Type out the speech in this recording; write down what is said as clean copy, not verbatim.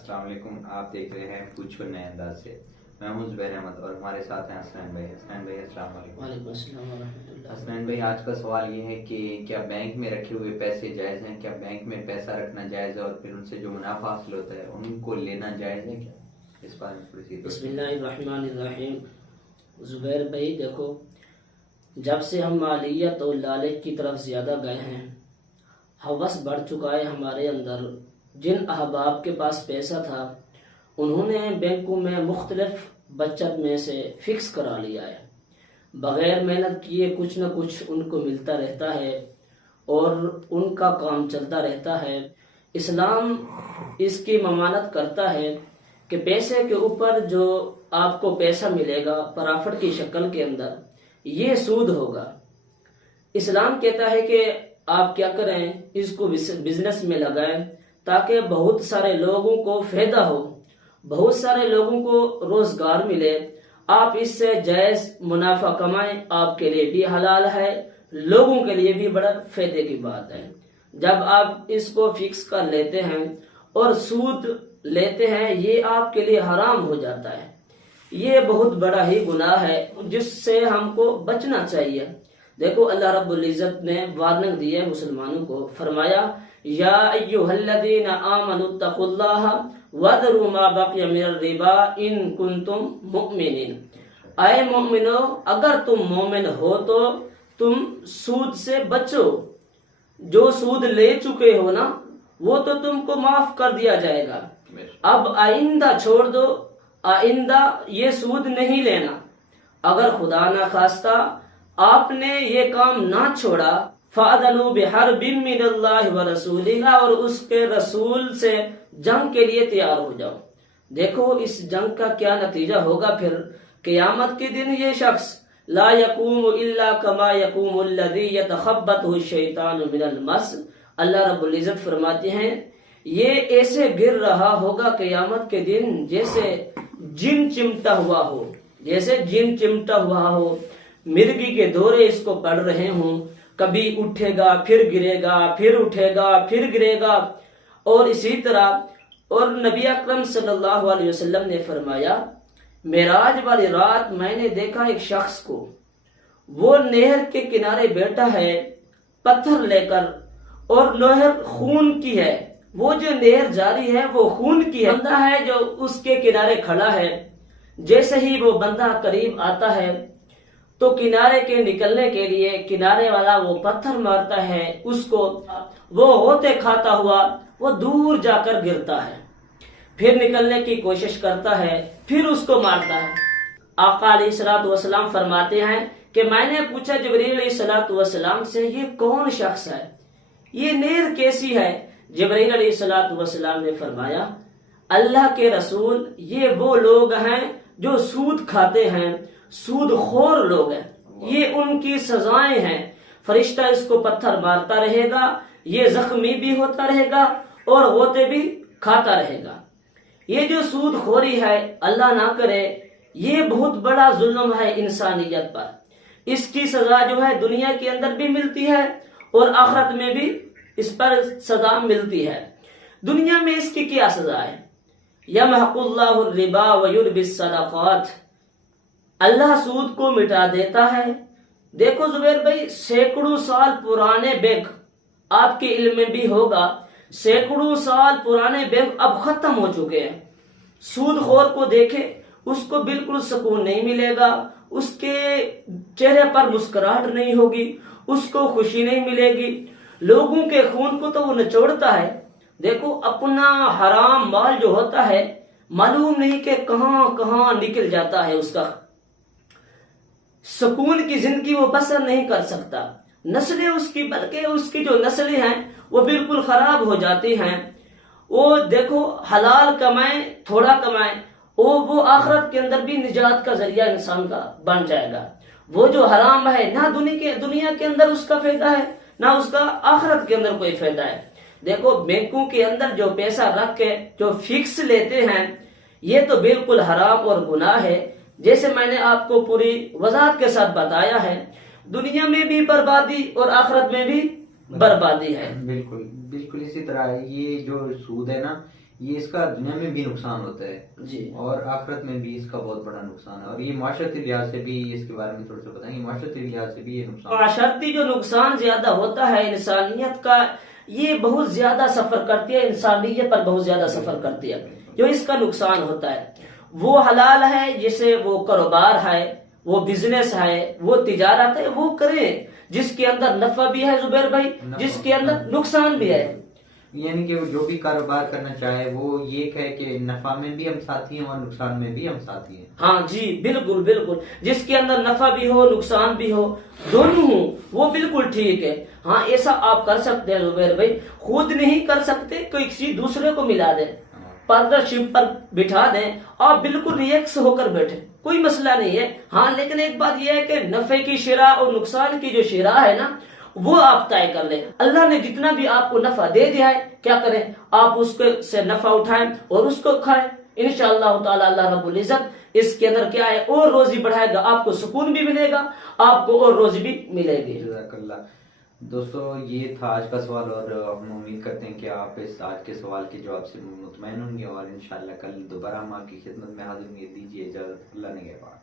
السلام علیکم، آپ دیکھ رہے ہیں پوچھو نئے انداز سے۔ میں ہوں زبیر احمد اور ہمارے ساتھ ہیں حسنین بھائی۔ حسنین بھائی السلام علیکم۔ وعلیکم السلام ورحمۃ اللہ۔ حسنین بھائی، آج کا سوال یہ ہے کہ کیا بینک میں رکھے ہوئے پیسے جائز ہیں؟ کیا بینک میں پیسہ رکھنا جائز ہے اور پھر ان سے جو منافع حاصل ہوتا ہے ان کو لینا جائز ہے کیا؟ اس بارے میں تھوڑی سی بسم اللہ الرحمن الرحیم۔ زبیر بھائی دیکھو، جب سے ہم مالیت اور لالچ کی طرف زیادہ گئے ہیں، ہوس بڑھ چکا ہے ہمارے اندر۔ جن احباب کے پاس پیسہ تھا انہوں نے بینکوں میں مختلف بچت میں سے فکس کرا لیا ہے، بغیر محنت کیے کچھ نہ کچھ ان کو ملتا رہتا ہے اور ان کا کام چلتا رہتا ہے۔ اسلام اس کی ممانعت کرتا ہے کہ پیسے کے اوپر جو آپ کو پیسہ ملے گا پرافٹ کی شکل کے اندر، یہ سود ہوگا۔ اسلام کہتا ہے کہ آپ کیا کریں، اس کو بزنس میں لگائیں تاکہ بہت سارے لوگوں کو فائدہ ہو، بہت سارے لوگوں کو روزگار ملے، آپ اس سے جائز منافع کمائیں، آپ کے لیے بھی حلال ہے، لوگوں کے لیے بھی بڑا فائدے کی بات ہے۔ جب آپ اس کو فکس کر لیتے ہیں اور سود لیتے ہیں، یہ آپ کے لیے حرام ہو جاتا ہے۔ یہ بہت بڑا ہی گناہ ہے جس سے ہم کو بچنا چاہیے۔ دیکھو، اللہ رب العزت نے وارننگ دی ہے مسلمانوں کو، فرمایا یا ایھا الذین آمنوا اتقوا اللہ وذروا ما بقی من الربا ان کنتم مؤمنین۔ اے مومنو، اگر تم مومن ہو تو تم سود سے بچو۔ جو سود لے چکے ہو نا، وہ تو تم کو معاف کر دیا جائے گا، اب آئندہ چھوڑ دو، آئندہ یہ سود نہیں لینا۔ اگر خدا نہ خواستہ آپ نے یہ کام نہ چھوڑا، فَأَذَنُوا بِحَرْبٍ مِّنَ اللَّهِ وَرَسُولِهِ، اور اس کے رسول سے جنگ کے لیے تیار ہو جاؤ۔ دیکھو اس جنگ کا کیا نتیجہ ہوگا پھر قیامت کے دن۔ یہ شخص لا يقوم الا كما يقوم الذي يتخبطه الشيطان من المس، اللہ رب العزت فرماتے ہیں یہ ایسے گر رہا ہوگا قیامت کے دن جیسے جن چمٹا ہوا ہو، جیسے جن چمٹا ہوا ہو، مرغی کے دورے اس کو پڑ رہے ہوں، کبھی اٹھے گا پھر گرے گا، پھر اٹھے گا پھر گرے گا، اور اسی طرح۔ اور نبی اکرم صلی اللہ علیہ وسلم نے فرمایا معراج والی رات میں نے دیکھا ایک شخص کو، وہ نہر کے کنارے بیٹھا ہے پتھر لے کر، اور نہر خون کی ہے، وہ جو نہر جاری ہے وہ خون کی ہے۔ بندہ ہے جو اس کے کنارے کھڑا ہے، جیسے ہی وہ بندہ قریب آتا ہے تو کنارے کے نکلنے کے لیے کنارے والا وہ پتھر مارتا ہے اس کو، وہ ہوتے کھاتا ہوا وہ دور جا کر گرتا ہے، پھر نکلنے کی کوشش کرتا ہے، پھر اس کو مارتا ہے۔ آقا علیہ الصلوۃ والسلام فرماتے ہیں کہ میں نے پوچھا جبرائیل علیہ الصلوۃ والسلام سے، یہ کون شخص ہے، یہ نہر کیسی ہے؟ جبرائیل علیہ الصلوۃ والسلام نے فرمایا اللہ کے رسول، یہ وہ لوگ ہیں جو سود کھاتے ہیں، سود خور لوگ ہیں، یہ ان کی سزائیں ہیں۔ فرشتہ اس کو پتھر مارتا رہے گا، یہ زخمی بھی ہوتا رہے گا اور غوطے بھی کھاتا رہے گا۔ یہ جو سود خوری ہے، اللہ نہ کرے، یہ بہت بڑا ظلم ہے انسانیت پر۔ اس کی سزا جو ہے دنیا کے اندر بھی ملتی ہے اور آخرت میں بھی اس پر سزا ملتی ہے۔ دنیا میں اس کی کیا سزا ہے؟ یمحق اللہ الربا ویربی الصدقات، اللہ سود کو مٹا دیتا ہے۔ دیکھو زبیر بھائی، سینکڑوں سال پرانے بینک، آپ کے علم میں بھی ہوگا، سینکڑوں سال پرانے بینک اب ختم ہو چکے ہیں۔ سود خور کو دیکھے، اس کو بالکل سکون نہیں ملے گا، اس کے چہرے پر مسکراہٹ نہیں ہوگی، اس کو خوشی نہیں ملے گی، لوگوں کے خون کو تو وہ نچوڑتا ہے۔ دیکھو اپنا حرام مال جو ہوتا ہے، معلوم نہیں کہ کہاں کہاں نکل جاتا ہے، اس کا سکون کی زندگی وہ بسر نہیں کر سکتا۔ نسلیں اس کی، بلکہ اس کی جو نسلیں ہیں وہ بالکل خراب ہو جاتی ہیں۔ وہ دیکھو حلال کمائیں، تھوڑا کمائیں، وہ آخرت کے اندر بھی نجات کا ذریعہ انسان کا بن جائے گا۔ وہ جو حرام ہے، نہ دنیا کے اندر اس کا فائدہ ہے، نہ اس کا آخرت کے اندر کوئی فائدہ ہے۔ دیکھو بینکوں کے اندر جو پیسہ رکھ کے جو فکس لیتے ہیں، یہ تو بالکل حرام اور گناہ ہے۔ جیسے میں نے آپ کو پوری وضاحت کے ساتھ بتایا ہے، دنیا میں بھی بربادی اور آخرت میں بھی بربادی ہے۔ بالکل اسی طرح یہ جو سود ہے نا، یہ اس کا دنیا میں بھی نقصان ہوتا ہے جی اور آخرت میں بھی اس کا بہت بڑا نقصان ہے، اور یہ معاشرتی لحاظ سے بھی اس کے بارے میں تھوڑا سا بتائیں، معاشرتی لحاظ سے بھی یہ نقصان معاشرتی جو نقصان زیادہ ہوتا ہے انسانیت کا، یہ بہت زیادہ سفر کرتی ہے، انسانیت پر بہت زیادہ سفر کرتی ہے. جو اس کا نقصان ہوتا ہے وہ حلال ہے، جسے وہ کاروبار ہے، وہ بزنس ہے، وہ تجارت ہے، وہ کرے جس کے اندر نفع بھی ہے زبیر بھائی، جس کے اندر نقصان بھی ہے. یعنی کہ وہ جو بھی کاروبار کرنا چاہے وہ یہ کہے کہ نفع میں بھی ہم ساتھی ہیں اور نقصان میں بھی ہم ساتھی ہیں. ہاں جی بالکل بالکل، جس کے اندر نفع بھی ہو نقصان بھی ہو دونوں ہوں وہ بالکل ٹھیک ہے. ہاں ایسا آپ کر سکتے ہیں زبیر بھائی، خود نہیں کر سکتے کوئی کسی دوسرے کو ملا دیں، پارٹنرشپ پر بٹھا دیں، آپ بالکل ریلیکس ہو کر بیٹھے، کوئی مسئلہ نہیں ہے. ہاں لیکن ایک بات یہ ہے کہ نفع کی شرح اور نقصان کی جو شرح ہے نا وہ آپ طے کر لیں. اللہ نے جتنا بھی آپ کو نفع دے دیا ہے کیا کریں، آپ اس سے نفع اٹھائیں اور اس کو کھائیں. انشاءاللہ تعالی اللہ رب العزت اس کے اندر کیا ہے اور روزی بڑھائے گا، آپ کو سکون بھی ملے گا، آپ کو اور روزی بھی ملے گی. جزاک اللہ. دوستو یہ تھا آج کا سوال، اور ہم امید کرتے ہیں کہ آپ اس آج کے سوال کے جواب سے مطمئن ہوں گے، اور انشاءاللہ کل دوبارہ ہم آپ کی خدمت میں حاضر ہوں گے. دیجیے اجازت، اللہ نگہبان.